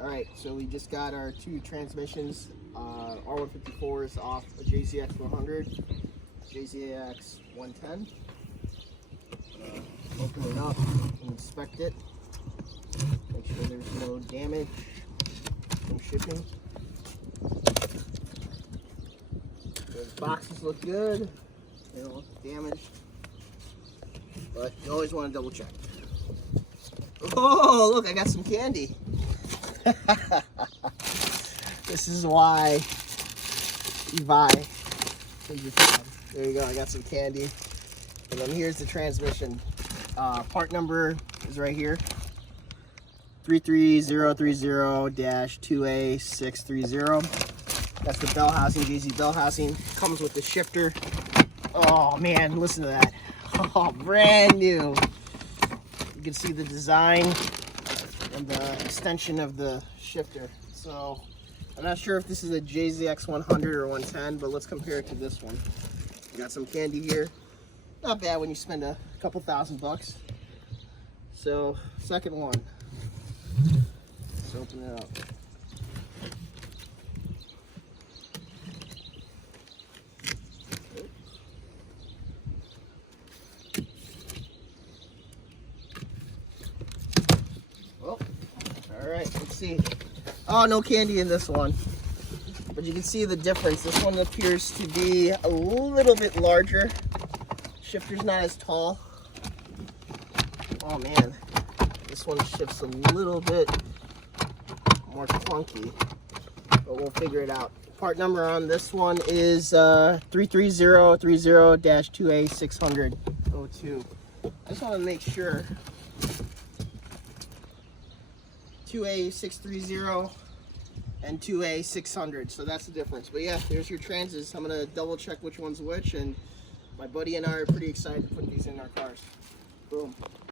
Alright, so we just got our two transmissions, r154s off a jzx100, jzx110. Open it up, inspect it, make sure there's no damage from shipping. The boxes look good, they don't look damaged, but you always want to double check. Oh, look, I got some candy. This is why you buy. There you go, I got some candy. And then here's the transmission. Part number is right here. 33030-2A630. That's the bell housing, JZ bell housing. Comes with the shifter. Oh man, listen to that. Oh, brand new. You can see the design and the extension of the shifter. So I'm not sure if this is a jzx100 or 110, but let's compare it to this one. Got some candy here. Not bad when you spend a couple $1,000. So second one. Let's open it up. Well, all right, let's see. Oh, no candy in this one. But you can see the difference. This one appears to be a little bit larger. Shifter's not as tall. Oh man, this one shifts a little bit more clunky, but we'll figure it out. Part number on this one is 33030-2A600. I just want to make sure. 2A630 and 2A600, so that's the difference. But yeah, there's your transes. I'm gonna double check which one's which, and my buddy and I are pretty excited to put these in our cars. Boom.